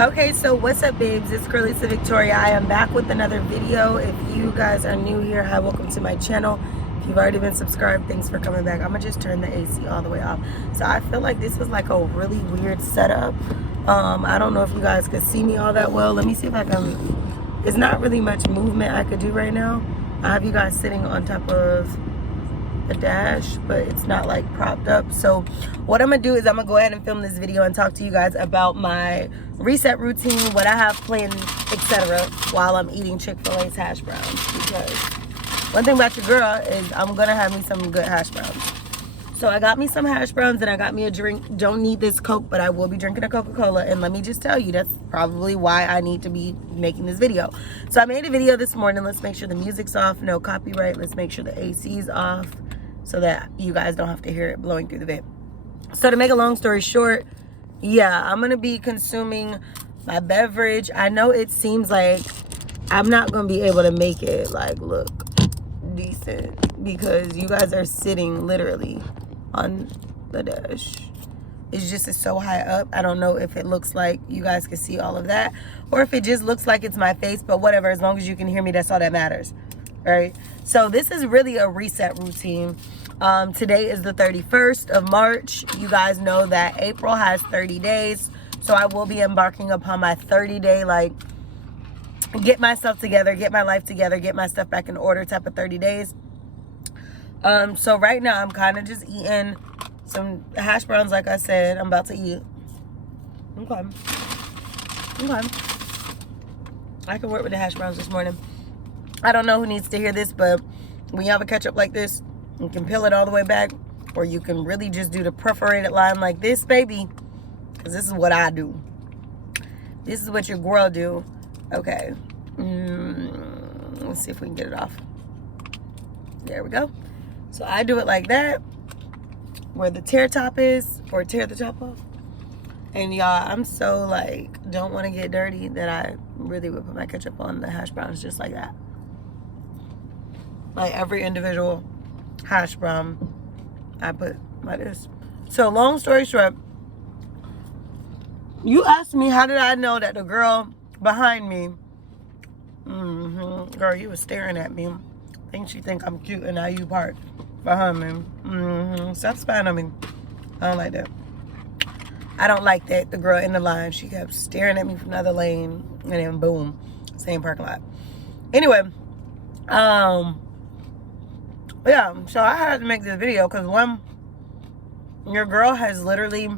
Okay, so what's up, babes? It's Curly to Victoria. I am back with another video. If you guys are new here, hi, welcome to my channel. If you've already been subscribed, thanks for coming back. I'm gonna just turn the AC all the way off. So I feel like this is like a really weird setup. I don't know if you guys could see me all that well. Let me see if I can. It's not really much movement I could do right now. I have you guys sitting on top of the dash, but it's not like propped up. So what I'm gonna do is I'm gonna go ahead and film this video and talk to you guys about my reset routine, what I have planned, etc., while I'm eating Chick-fil-A's hash browns. Because one thing about your girl is I'm gonna have me some good hash browns. So I got me some hash browns and I got me a drink. Don't need this Coke, but I will be drinking a Coca-Cola. And let me just tell you, that's probably why I need to be making this video. So I made a video this morning. Let's make sure the music's off, no copyright. Let's make sure the AC's off so that you guys don't have to hear it blowing through the vent. So to make a long story short, yeah, I'm gonna be consuming my beverage. I know it seems like I'm not gonna be able to make it like look decent because you guys are sitting literally on the dash. It's so high up. I don't know if it looks like you guys can see all of that or if it just looks like it's my face, but whatever, as long as you can hear me, that's all that matters. All right, so this is really a reset routine. Today is the 31st of March. You guys know that April has 30 days. So I will be embarking upon my 30-day, like, get myself together, get my life together, get my stuff back in order type of 30 days. So right now I'm kind of just eating some hash browns, like I said. I'm about to eat. Okay. I can work with the hash browns this morning. I don't know who needs to hear this, but when you have a ketchup like this, you can peel it all the way back, or you can really just do the perforated line like this, baby. Because this is what I do. This is what your girl do. Okay. Let's see if we can get it off. There we go. So I do it like that, where the tear top is, or tear the top off. And y'all, I'm so like, don't want to get dirty that I really would put my ketchup on the hash browns just like that. Like every individual hash brown I put like this. So long story short, you asked me how did I know that the girl behind me, girl, you was staring at me. She think I'm cute and now you parked behind me. Stop spying on me. I don't like that. I don't like that. The girl in the line, she kept staring at me from another lane, and then boom, same parking lot. Anyway, yeah, so I had to make this video because one, your girl has literally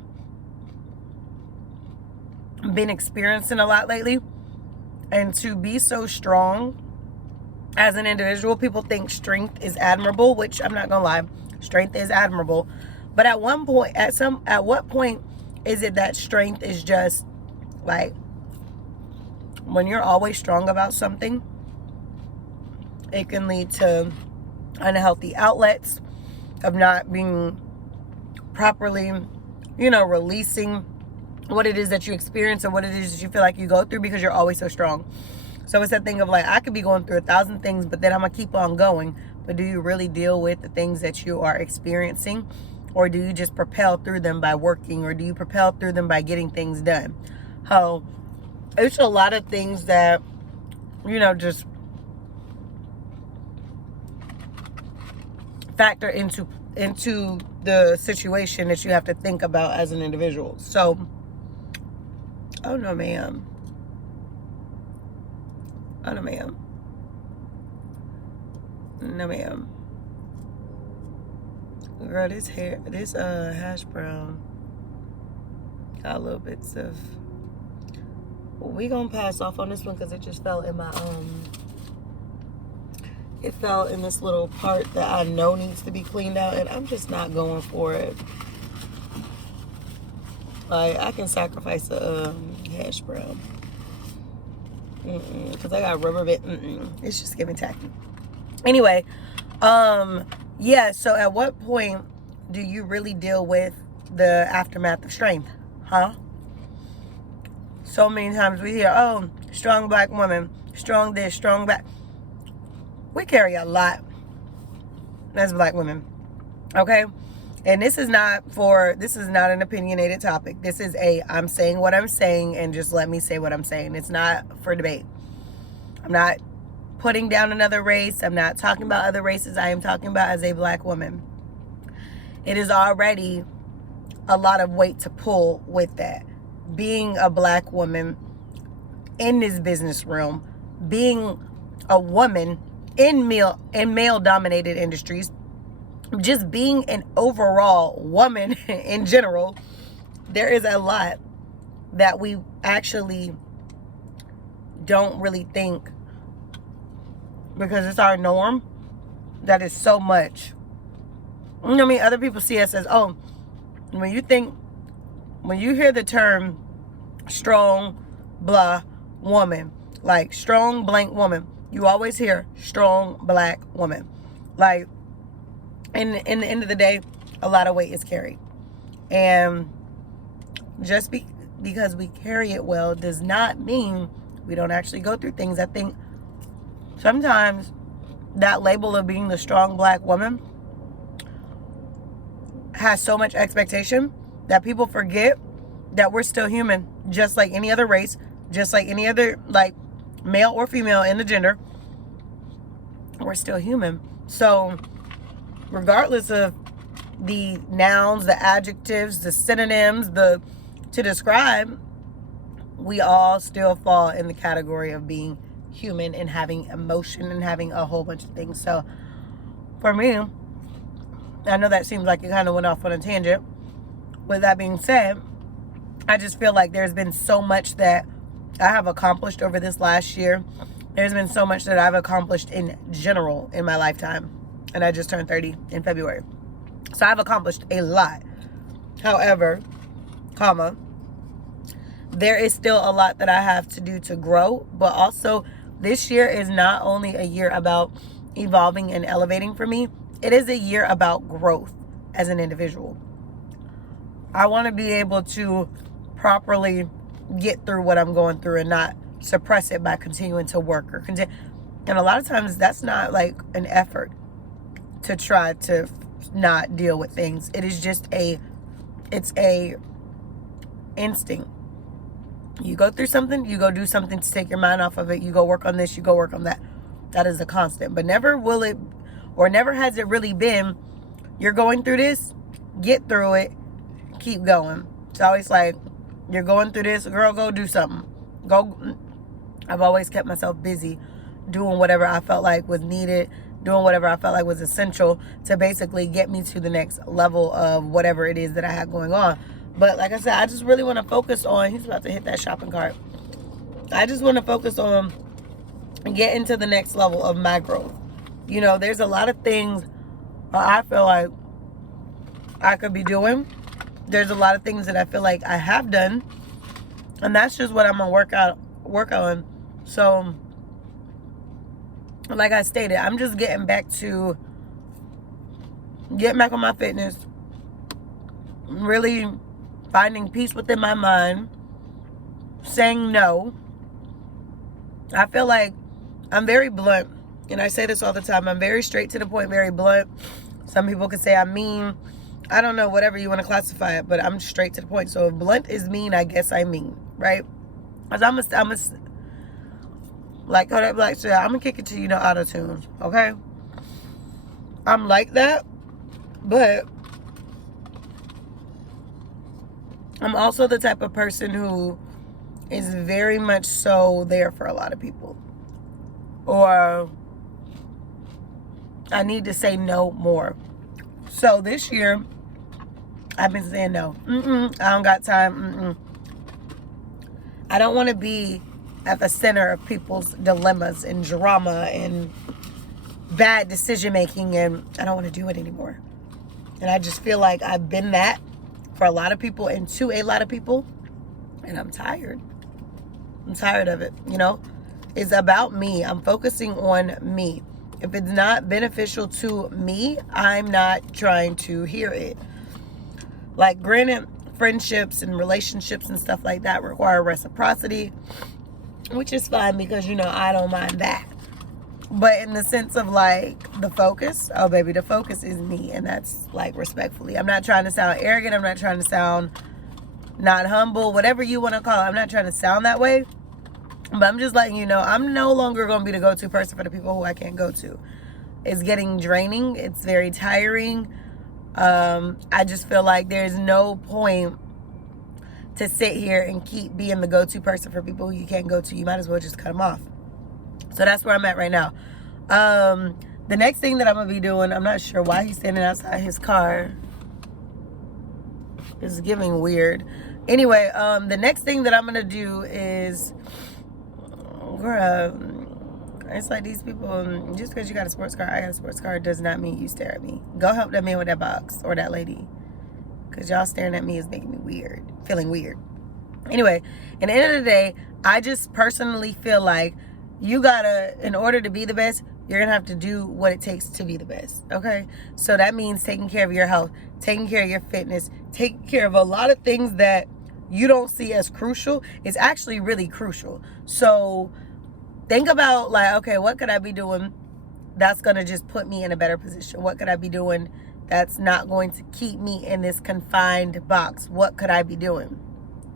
been experiencing a lot lately, and to be so strong as an individual, people think strength is admirable, which I'm not gonna lie, strength is admirable, but at one point, at what point is it that strength is just like, when you're always strong about something, it can lead to unhealthy outlets of not being properly, releasing what it is that you experience or what it is that you feel like you go through because you're always so strong. So it's that thing of like, I could be going through 1,000 things, but then I'm gonna keep on going. But do you really deal with the things that you are experiencing, or do you just propel through them by working, or do you propel through them by getting things done? How it's a lot of things that, just factor into the situation that you have to think about as an individual. So, oh no ma'am. Oh no ma'am. No ma'am. Girl, this hash brown got little bits of, we gonna pass off on this one because it just fell in my it fell in this little part that I know needs to be cleaned out, and I'm just not going for it. Like, I can sacrifice a hash brown. Because I got rubber band. It's just giving tacky. Anyway, yeah, so at what point do you really deal with the aftermath of strength? Huh? So many times we hear, oh, strong black woman, strong this, strong that. We carry a lot as black women, okay? And this is not an opinionated topic. This is I'm saying what I'm saying, and just let me say what I'm saying. It's not for debate. I'm not putting down another race. I'm not talking about other races. I am talking about as a black woman. It is already a lot of weight to pull with that. Being a black woman in this business realm, being a woman in male dominated industries, just being an overall woman in general, there is a lot that we actually don't really think, because it's our norm, that is so much. You know what I mean? Other people see us as, oh, when you hear the term strong blah woman, like strong blank woman, you always hear strong black woman. Like, in the end of the day, a lot of weight is carried. And just because we carry it well does not mean we don't actually go through things. I think sometimes that label of being the strong black woman has so much expectation that people forget that we're still human, just like any other race, just like any other, like, male or female in the gender. We're still human. So regardless of the nouns, the adjectives, the synonyms, to describe, we all still fall in the category of being human and having emotion and having a whole bunch of things. So for me, I know that seems like it kind of went off on a tangent. With that being said, I just feel like there's been so much that I have accomplished over this last year. There's been so much that I've accomplished in general in my lifetime. And I just turned 30 in February. So I've accomplished a lot. However, there is still a lot that I have to do to grow. But also, this year is not only a year about evolving and elevating for me. It is a year about growth as an individual. I want to be able to properly get through what I'm going through and not suppress it by continuing to work or continue. And a lot of times that's not like an effort to try to not deal with things. It is just it's a instinct. You go through something, you go do something to take your mind off of it. You go work on this, you go work on that. That is a constant. But never will it, or never has it really been, you're going through this, get through it, keep going. It's always like, you're going through this, girl, go do something. I've always kept myself busy doing whatever I felt like was needed, doing whatever I felt like was essential to basically get me to the next level of whatever it is that I had going on. But like I said, I just really want to focus on, he's about to hit that shopping cart. I just want to focus on getting to the next level of my growth. You know, there's a lot of things I feel like I could be doing. There's a lot of things that I feel like I have done. And that's just what I'm going to work on. So, like I stated, I'm just getting back on my fitness. Really finding peace within my mind. Saying no. I feel like I'm very blunt. And I say this all the time. I'm very straight to the point, very blunt. Some people could say I'm mean. I don't know, whatever you want to classify it, but I'm straight to the point. So if blunt is mean, I guess I'm mean, right? Because I'm like Kodak Black said, I'm gonna kick it to you, auto-tune, okay? I'm like that, but I'm also the type of person who is very much so there for a lot of people. Or I need to say no more. So this year, I've been saying no. I don't got time. I don't want to be at the center of people's dilemmas and drama and bad decision making, and I don't want to do it anymore. And I just feel like I've been that for a lot of people and to a lot of people, and I'm tired. I'm tired of it, It's about me. I'm focusing on me. If it's not beneficial to me, I'm not trying to hear it. Like, granted, friendships and relationships and stuff like that require reciprocity, which is fine because, I don't mind that. But in the sense of like the focus, oh baby, the focus is me, and that's like respectfully. I'm not trying to sound arrogant. I'm not trying to sound not humble, whatever you want to call it. I'm not trying to sound that way. But I'm just letting you know, I'm no longer going to be the go-to person for the people who I can't go to. It's getting draining. It's very tiring. I just feel like there's no point to sit here and keep being the go-to person for people who you can't go to. You might as well just cut them off. So that's where I'm at right now. The next thing that I'm going to be doing, I'm not sure why he's standing outside his car. It's giving weird. Anyway, the next thing that I'm going to do is... it's like these people, just because you got a sports car, I got a sports car, does not mean you stare at me. Go help that man with that box, or that lady, because y'all staring at me is making me weird, feeling weird. Anyway, at the end of the day, I just personally feel like you gotta, in order to be the best, you're gonna have to do what it takes to be the best, okay? So that means taking care of your health, taking care of your fitness, taking care of a lot of things that you don't see as crucial. It's actually really crucial. So think about like, okay, what could I be doing that's going to just put me in a better position? What could I be doing that's not going to keep me in this confined box? What could I be doing?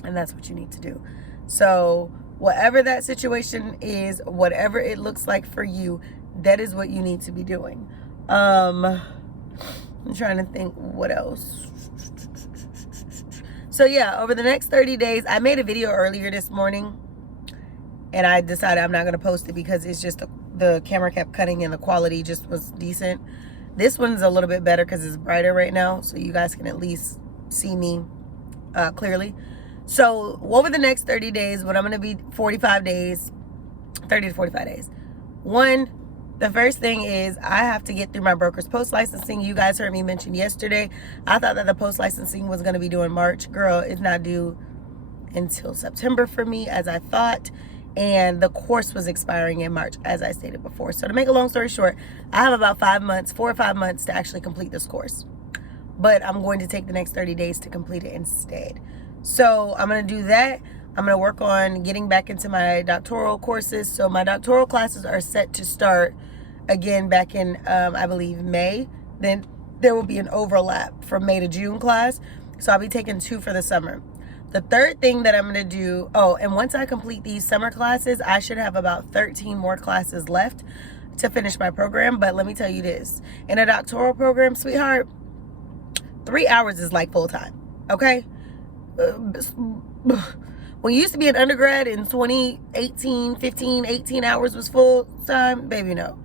And that's what you need to do. So whatever that situation is, whatever it looks like for you, that is what you need to be doing. I'm trying to think what else. So yeah, over the next 30 days, I made a video earlier this morning, and I decided I'm not going to post it because it's just the camera kept cutting and the quality just was decent. This one's a little bit better because it's brighter right now, so you guys can at least see me clearly. So over the next 30 days, what I'm going to be 45 days, 30 to 45 days. One, the first thing is I have to get through my broker's post licensing. You guys heard me mention yesterday. I thought that the post licensing was going to be due in March. Girl, it's not due until September for me, as I thought. And the course was expiring in March, as I stated before. So to make a long story short, I have about 5 months, 4 or 5 months to actually complete this course. But I'm going to take the next 30 days to complete it instead. So I'm going to do that. I'm going to work on getting back into my doctoral courses. So my doctoral classes are set to start again back in, I believe, May. Then there will be an overlap from May to June class. So I'll be taking 2 for the summer. The third thing that I'm going to do, and once I complete these summer classes, I should have about 13 more classes left to finish my program. But let me tell you this, in a doctoral program, sweetheart, 3 hours is like full time, okay? When you used to be an undergrad in 2018, 15, 18 hours was full time, baby, no.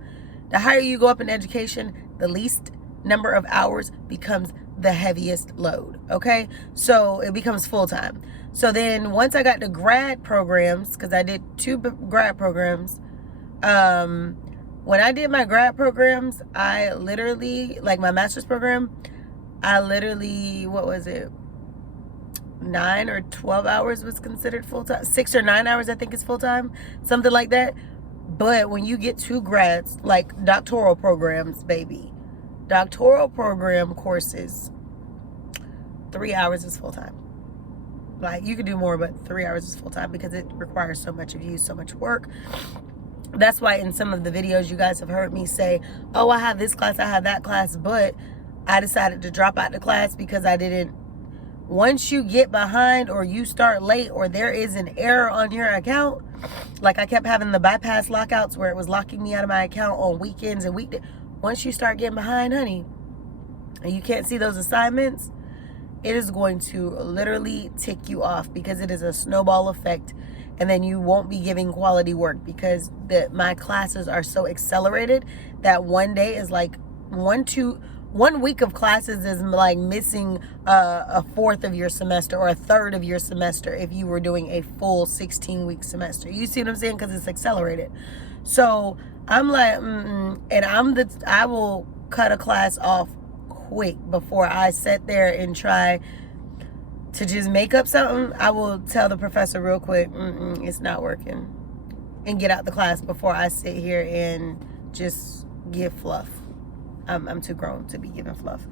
The higher you go up in education, the least number of hours becomes the heaviest load, okay? So it becomes full-time. So then once I got to grad programs, because I did 2 grad programs, when I did my grad programs, I literally, like my master's program, I literally, what was it, 9 or 12 hours was considered full-time. 6 or 9 hours I think is full-time, something like that. But when you get to grads, like doctoral programs, baby, doctoral program courses, 3 hours is full-time. Like, you could do more, but 3 hours is full-time because it requires so much of you, so much work. That's why in some of the videos you guys have heard me say, oh, I have this class, I have that class, but I decided to drop out the class because I didn't. Once you get behind or you start late or there is an error on your account, like I kept having the bypass lockouts where it was locking me out of my account on weekends and weekdays. Once you start getting behind, honey, and you can't see those assignments, it is going to literally tick you off because it is a snowball effect, and then you won't be giving quality work because my classes are so accelerated that one day is like 1 week of classes is like missing a fourth of your semester or a third of your semester if you were doing a full 16-week semester. You see what I'm saying? Because it's accelerated. So I'm like, and I will cut a class off quick before I sit there and try to just make up something. I will tell the professor real quick, it's not working, and get out the class before I sit here and just give fluff. I'm too grown to be giving fluff.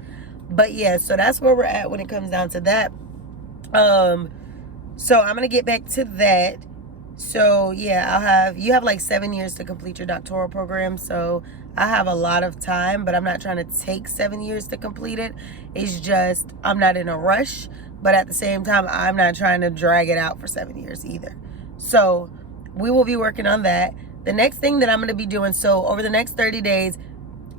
But yeah, so that's where we're at when it comes down to that. So I'm gonna get back to that. So yeah, you have like 7 years to complete your doctoral program. So I have a lot of time, but I'm not trying to take 7 years to complete it. It's just I'm not in a rush, but at the same time, I'm not trying to drag it out for 7 years either. So we will be working on that. The next thing that I'm going to be doing, so over the next 30 days,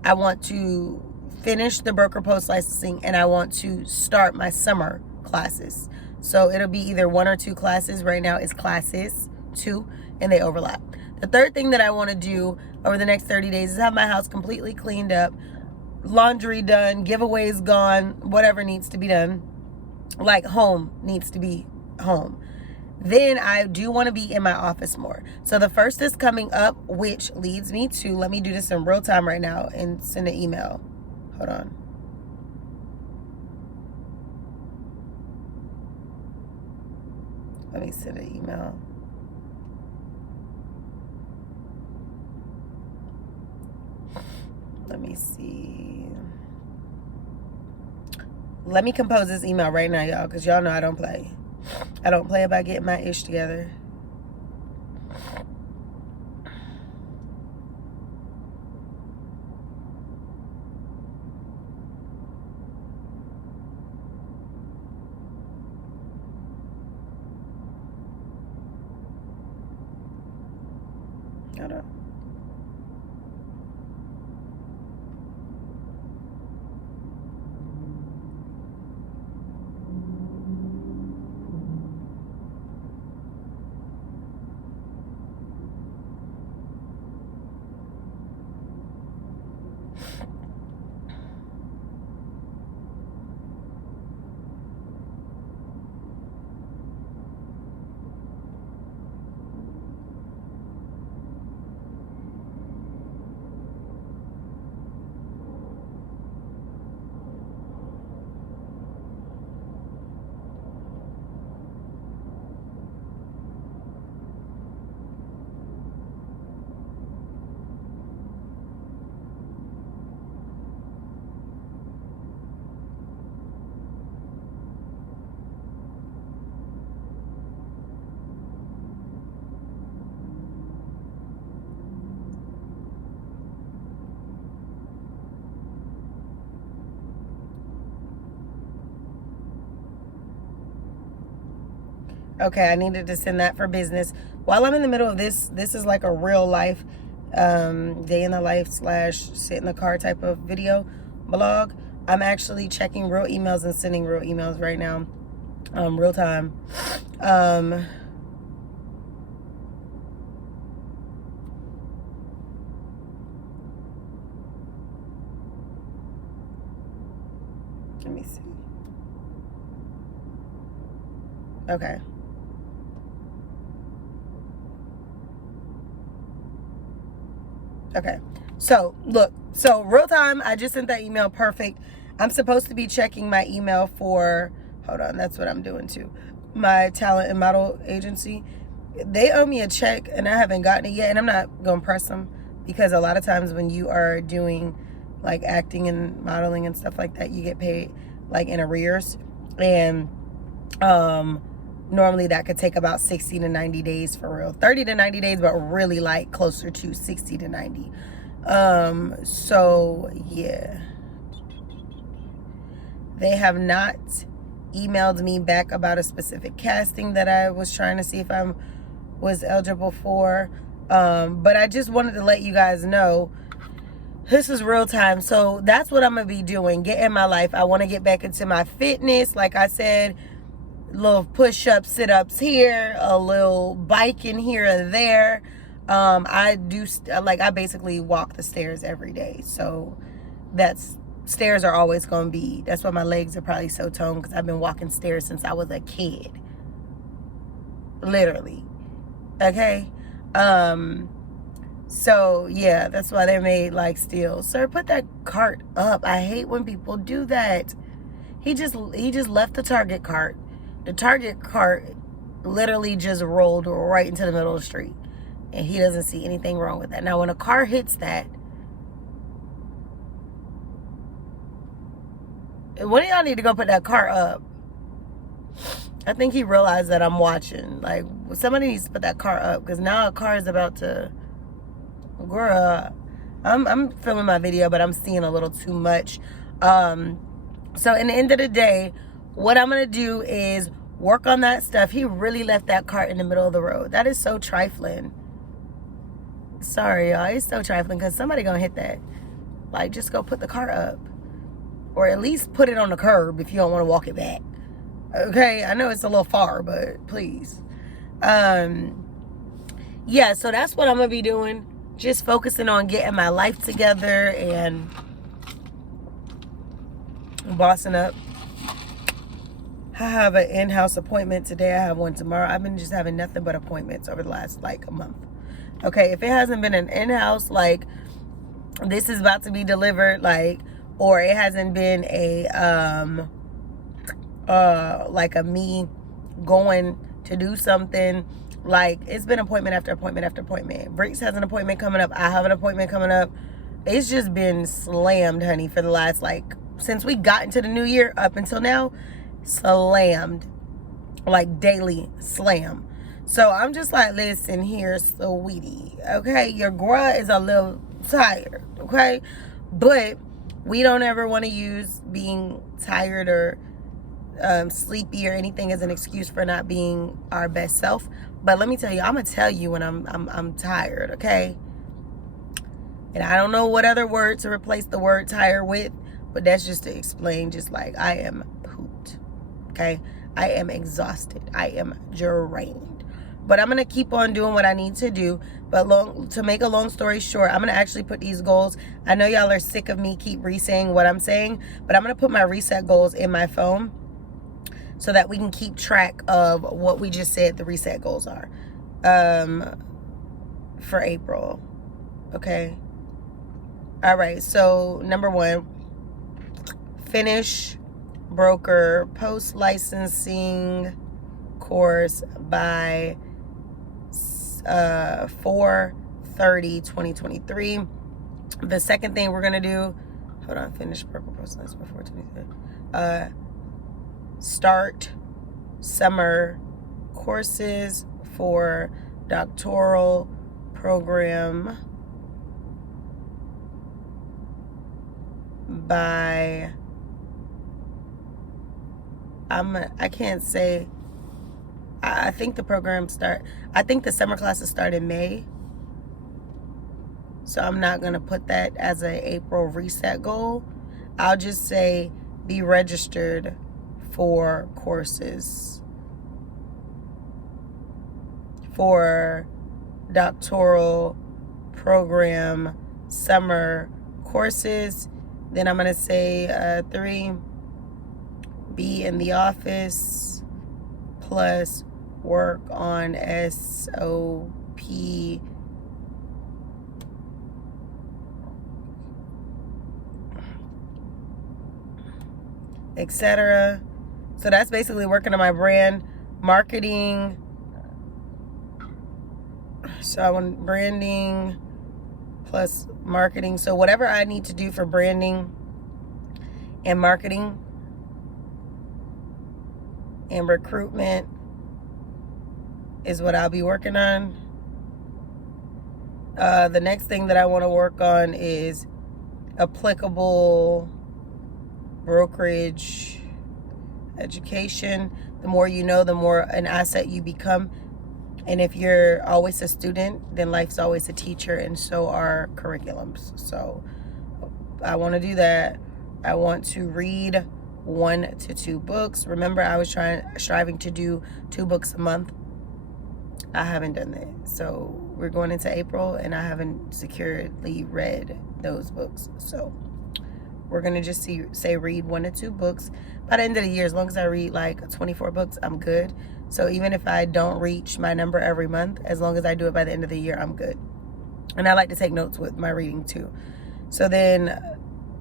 I want to finish the broker post licensing, and I want to start my summer classes. So it'll be either 1 or 2 classes. Right now it's classes 2, and they overlap. The third thing that I want to do over the next 30 days is have my house completely cleaned up, laundry done, giveaways gone, whatever needs to be done. Like home needs to be home. Then I do want to be in my office more. So the first is coming up, which leads me to, let me do this in real time right now and send an email. Hold on. Let me send an email. Let me see. Let me compose this email right now, y'all, because y'all know I don't play. I don't play about getting my ish together. Hold on. Okay, I needed to send that for business. While I'm in the middle of this is like a real life day in the life / sit in the car type of video blog. I'm actually checking real emails and sending real emails right now, real time. Let me see. Okay. Okay, so look, so real time, I just sent that email. Perfect. I'm supposed to be checking my email for, hold on, that's what I'm doing too, my talent and model agency. They owe me a check and I haven't gotten it yet, and I'm not gonna press them because a lot of times when you are doing like acting and modeling and stuff like that, you get paid like in arrears, and normally that could take about 60 to 90 days for real. 30 to 90 days, but really like closer to 60 to 90. So yeah. They have not emailed me back about a specific casting that I was trying to see if I was eligible for. But I just wanted to let you guys know this is real time. So that's what I'm going to be doing. Get in my life. I want to get back into my fitness. Like I said, little push-ups, sit-ups here, a little biking here or there. I basically walk the stairs every day. So stairs are always going to be, that's why my legs are probably so toned, because I've been walking stairs since I was a kid. Literally. Okay. So yeah, that's why they made like steel. Sir, put that cart up. I hate when people do that. He just left the Target cart. The Target cart literally just rolled right into the middle of the street, and he doesn't see anything wrong with that. Now, when a car hits that, one of y'all need to go put that car up. I think he realized that I'm watching. Like, somebody needs to put that car up, because now a car is about to... Girl, I'm filming my video, but I'm seeing a little too much. So in the end of the day, what I'm going to do is work on that stuff. He really left that cart in the middle of the road. That is so trifling. Sorry, y'all. It's so trifling, because somebody going to hit that. Like, just go put the cart up. Or at least put it on the curb if you don't want to walk it back. Okay? I know it's a little far, but please. Yeah, so that's what I'm going to be doing. Just focusing on getting my life together and bossing up. I have an in-house appointment today. I have one tomorrow. I've been just having nothing but appointments over the last, like, a month. Okay, if it hasn't been an in-house, like, this is about to be delivered, like, or it hasn't been a, like a me going to do something, like, it's been appointment after appointment after appointment. Bricks has an appointment coming up. I have an appointment coming up. It's just been slammed, honey, for the last, like, since we got into the new year up until now, slammed. Like, daily slam. So I'm just like, listen here, sweetie. Okay, your girl is a little tired. Okay, but we don't ever want to use being tired or sleepy or anything as an excuse for not being our best self. But let me tell you, I'm gonna tell you when I'm tired, okay? And I don't know what other word to replace the word tired with, but that's just to explain, just like, I am pooped, okay? I am exhausted. I am drained. But I'm gonna keep on doing what I need to do. But to make a long story short, I'm gonna actually put these goals. I know y'all are sick of me keep re-saying what I'm saying, but I'm gonna put my reset goals in my phone, so that we can keep track of what we just said the reset goals are for April. Okay. All right. So number 1, finish broker post licensing course by 4/30/2023. The second thing we're gonna do, hold on, finish broker post licensing before 2023. Start summer courses for doctoral program by, I can't say, I think the program I think the summer classes start in May. So I'm not going to put that as an April reset goal. I'll just say be registered for courses for doctoral program summer courses. Then I'm going to say 3, be in the office plus work on SOP etc. So that's basically working on my brand, marketing. So I want branding plus marketing. So whatever I need to do for branding and marketing and recruitment is what I'll be working on. The next thing that I want to work on is applicable brokerage education. The more you know, the more an asset you become. And if you're always a student, then life's always a teacher, and so are curriculums. So I want to do that. I want to read 1 to 2 books. Remember, I was striving to do 2 books a month. I haven't done that. So we're going into April, and I haven't securely read those books. So we're going to just say read 1 to 2 books. By the end of the year, as long as I read like 24 books, I'm good. So even if I don't reach my number every month, as long as I do it by the end of the year, I'm good. And I like to take notes with my reading too. So then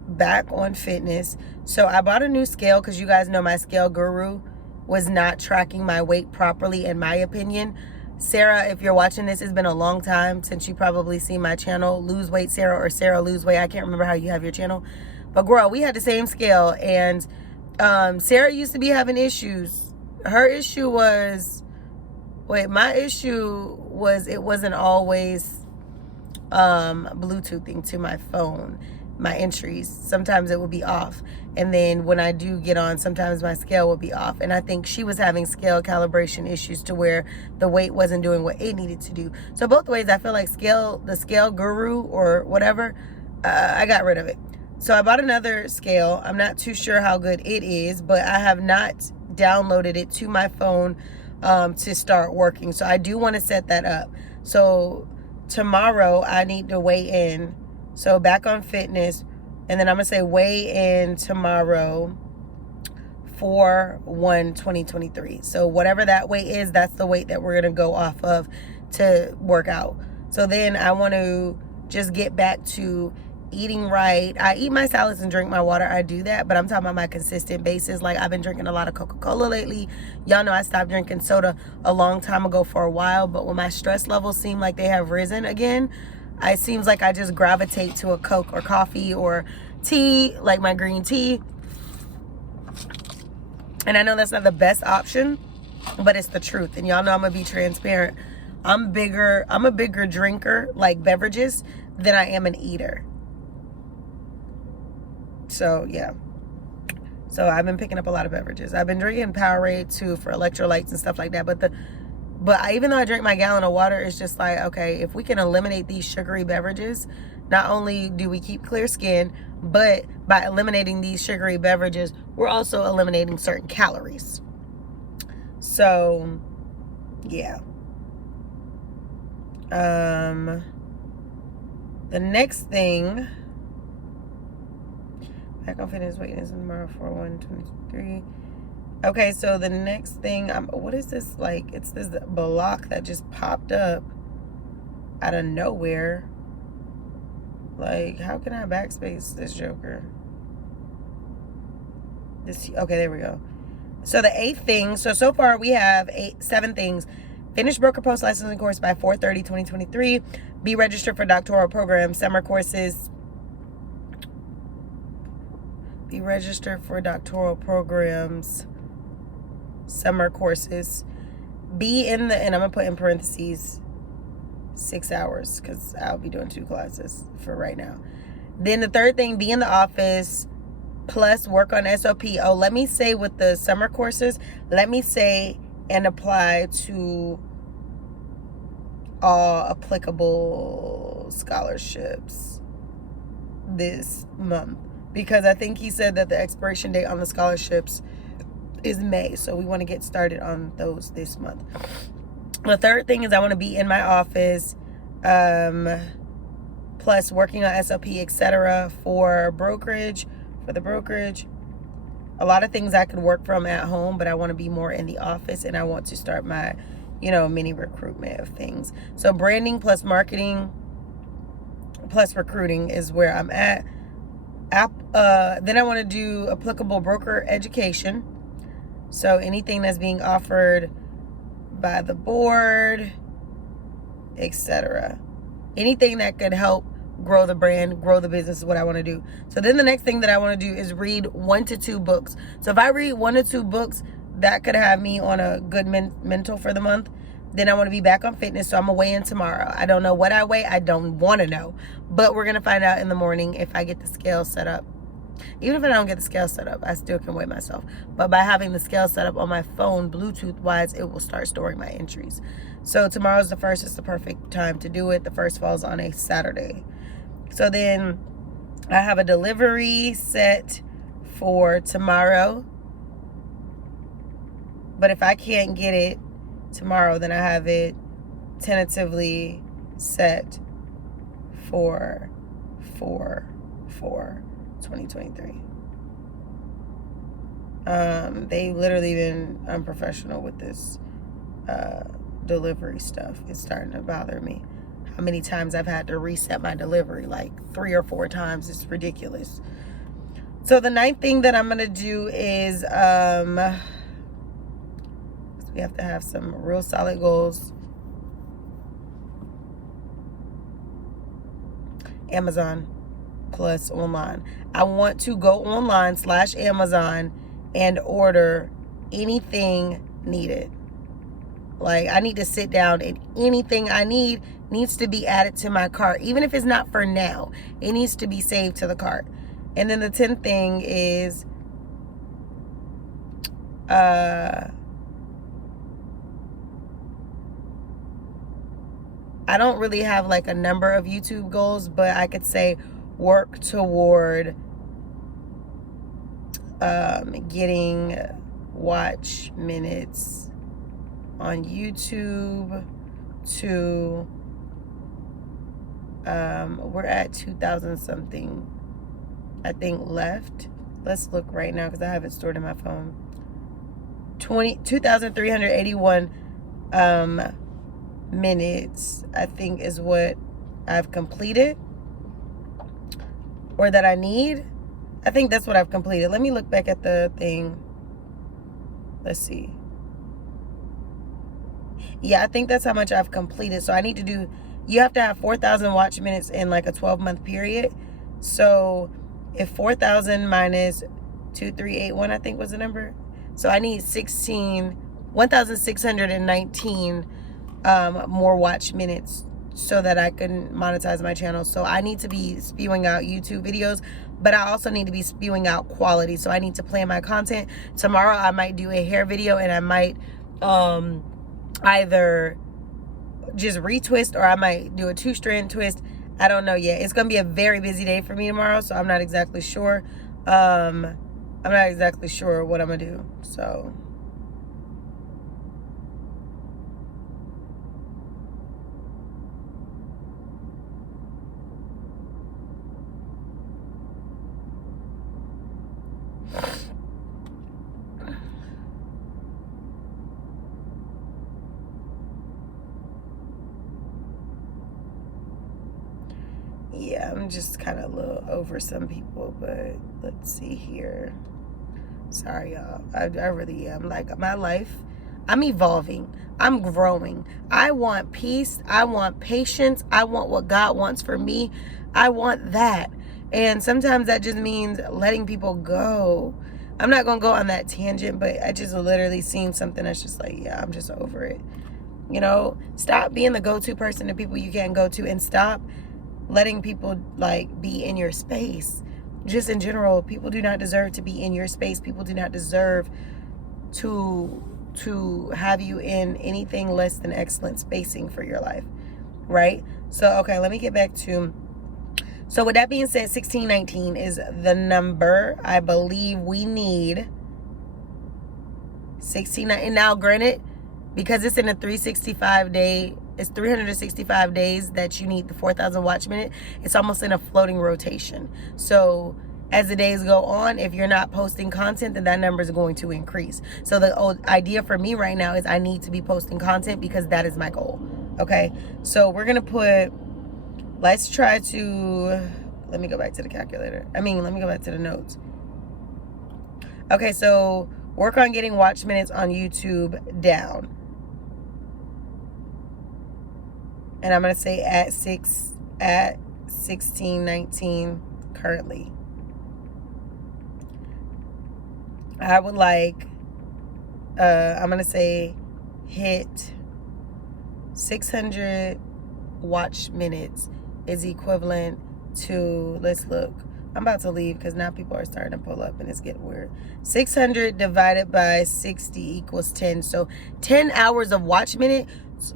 back on fitness. So I bought a new scale because you guys know my scale guru was not tracking my weight properly, in my opinion. Sarah, if you're watching this, it's been a long time since you probably seen my channel, Lose Weight Sarah, or Sarah Lose Weight. I can't remember how you have your channel. But girl, we had the same scale, and Sarah used to be having issues her issue was, my issue was it wasn't always Bluetoothing to my phone, my entries. Sometimes it would be off, and then when I do get on, sometimes my scale would be off, and I think she was having scale calibration issues to where the weight wasn't doing what it needed to do. So both ways, I feel like the scale guru or whatever, I got rid of it. So I bought another scale. I'm not too sure how good it is, but I have not downloaded it to my phone to start working. So I do want to set that up. So tomorrow I need to weigh in. So back on fitness, and then I'm gonna say weigh in tomorrow for 1/1/2023. So whatever that weight is, that's the weight that we're gonna go off of to work out. So then I want to just get back to eating right. I eat my salads and drink my water. I do that, but I'm talking about my consistent basis. Like, I've been drinking a lot of Coca-Cola lately. Y'all know I stopped drinking soda a long time ago for a while, but when my stress levels seem like they have risen again, it seems like I just gravitate to a Coke or coffee or tea, like my green tea. And I know that's not the best option, but it's the truth. And y'all know I'm gonna be transparent. I'm a bigger drinker, like beverages, than I am an eater. So yeah, so I've been picking up a lot of beverages. I've been drinking Powerade too for electrolytes and stuff like that. But even though I drink my gallon of water, it's just like, okay, if we can eliminate these sugary beverages, not only do we keep clear skin, but by eliminating these sugary beverages, we're also eliminating certain calories. So yeah. The next thing, back on fitness, weightness tomorrow for 1/23. Okay, so the next thing, what is this? Like, it's this block that just popped up out of nowhere. Like, how can I backspace this joker? Okay, there we go. So the 8th thing, so far we have 7 things. Finish broker post licensing course by 4/30/2023. Be registered for doctoral program summer courses. Be registered for doctoral programs summer courses. Be in the, and I'm gonna put in parentheses 6 hours because I'll be doing 2 classes for right now. Then the 3rd thing, be in the office plus work on SOP. Oh, let me say with the summer courses, let me say and apply to all applicable scholarships this month, because I think he said that the expiration date on the scholarships is May, so we want to get started on those this month. The 3rd thing is I want to be in my office, plus working on SOP, etc. for the brokerage. A lot of things I could work from at home, but I want to be more in the office, and I want to start my, mini recruitment of things. So branding plus marketing plus recruiting is where I'm at. Then I want to do applicable broker education. So anything that's being offered by the board, etc. Anything that could help grow the brand, grow the business is what I want to do. So then the next thing that I want to do is read 1 to 2 books. So if I read 1 to 2 books, that could have me on a good mental for the month. Then I want to be back on fitness, so I'm going to weigh in tomorrow. I don't know what I weigh. I don't want to know. But we're going to find out in the morning if I get the scale set up. Even if I don't get the scale set up, I still can weigh myself. But by having the scale set up on my phone, Bluetooth-wise, it will start storing my entries. So tomorrow's the 1st. It's the perfect time to do it. The 1st falls on a Saturday. So then I have a delivery set for tomorrow. But if I can't get it tomorrow, then I have it tentatively set for 4/4/2023. They literally been unprofessional with this delivery stuff. It's starting to bother me. How many times I've had to reset my delivery, like 3 or 4 times. It's ridiculous. So the 9th thing that I'm gonna do is we have to have some real solid goals. Amazon plus online. I want to go online /Amazon and order anything need it. Like, I need to sit down and anything I need needs to be added to my cart. Even if it's not for now, it needs to be saved to the cart. And then the 10th thing is, I don't really have like a number of YouTube goals, but I could say work toward getting watch minutes on YouTube to we're at 2,000 something I think left. Let's look right now because I have it stored in my phone. 2,381 minutes I think is what I've completed, or that I need. I think that's what I've completed. Let me look back at the thing. Let's see. Yeah, I think that's how much I've completed. So I need to do, you have to have 4,000 watch minutes in like a 12-month period. So if 4,000 minus 2,381, I think was the number. So I need 1,619 more watch minutes so that I can monetize my channel. So I need to be spewing out YouTube videos, but I also need to be spewing out quality. So I need to plan my content. Tomorrow I might do a hair video, and I might either just retwist, or I might do a 2-strand twist. I don't know yet. It's gonna be a very busy day for me tomorrow, so I'm not exactly sure. I'm not exactly sure what I'm gonna do. So yeah, I'm just kind of a little over some people, but let's see here. Sorry, y'all. I really am. Like, my life, I'm evolving. I'm growing. I want peace. I want patience. I want what God wants for me. I want that. And sometimes that just means letting people go. I'm not going to go on that tangent, but I just literally seen something that's just like, yeah, I'm just over it. You know, stop being the go-to person to people you can't go to, and stop letting people like be in your space. Just in general, people do not deserve to be in your space. People do not deserve to have you in anything less than excellent spacing for your life, right? So okay, let me get back to, so with that being said, 1619 is the number I believe we need. 1619. Now granted, because it's in a 365 day, it's 365 days that you need the 4,000 watch minute. It's almost in a floating rotation. So as the days go on, if you're not posting content, then that number is going to increase. So the idea for me right now is I need to be posting content because that is my goal. Okay. So we're going to put, let's try to, let me go back to the calculator. Let me go back to the notes. Okay. So work on getting watch minutes on YouTube down. And I'm going to say at 1619 currently. I would like, I'm going to say hit 600 watch minutes is equivalent to, let's look. I'm about to leave because now people are starting to pull up and it's getting weird. 600 divided by 60 equals 10. So 10 hours of watch minute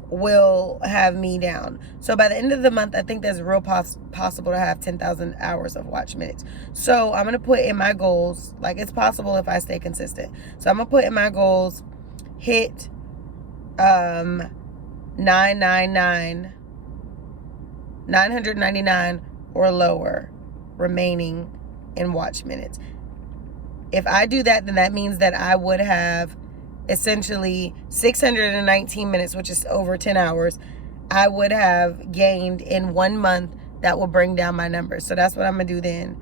will have me down. So by the end of the month, I think that's real possible to have 10,000 hours of watch minutes. So I'm going to put in my goals, like it's possible if I stay consistent. So I'm going to put in my goals, hit 999 or lower remaining in watch minutes. If I do that, then that means that I would have essentially 619 minutes, which is over 10 hours, I would have gained in 1 month. That will bring down my numbers. So that's what I'm going to do then.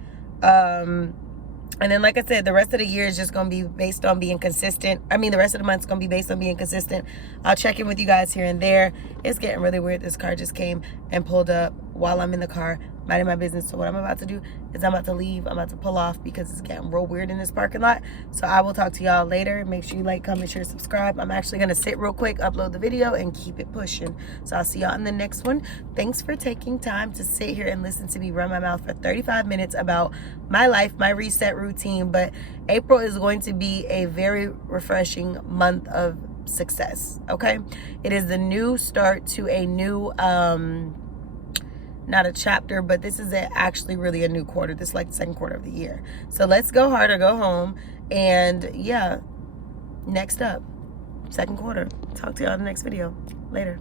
And then, like I said, the rest of the year is just going to be based on being consistent. I mean, the rest of the month is going to be based on being consistent. I'll check in with you guys here and there. It's getting really weird. This car just came and pulled up while I'm in the car. minding my business. So what I'm about to do is I'm about to leave. I'm about to pull off because it's getting real weird in this parking lot. So I will talk to y'all later. Make sure you like, comment, share, subscribe. I'm actually going to sit real quick, upload the video, and keep it pushing. So I'll see y'all in the next one. Thanks for taking time to sit here and listen to me run my mouth for 35 minutes about my life, my reset routine. But April is going to be a very refreshing month of success. Okay, it is the new start to a new not a chapter, but this is actually really a new quarter. This is like the second quarter of the year. So let's go hard or go home. And yeah, next up, second quarter. Talk to y'all in the next video. Later.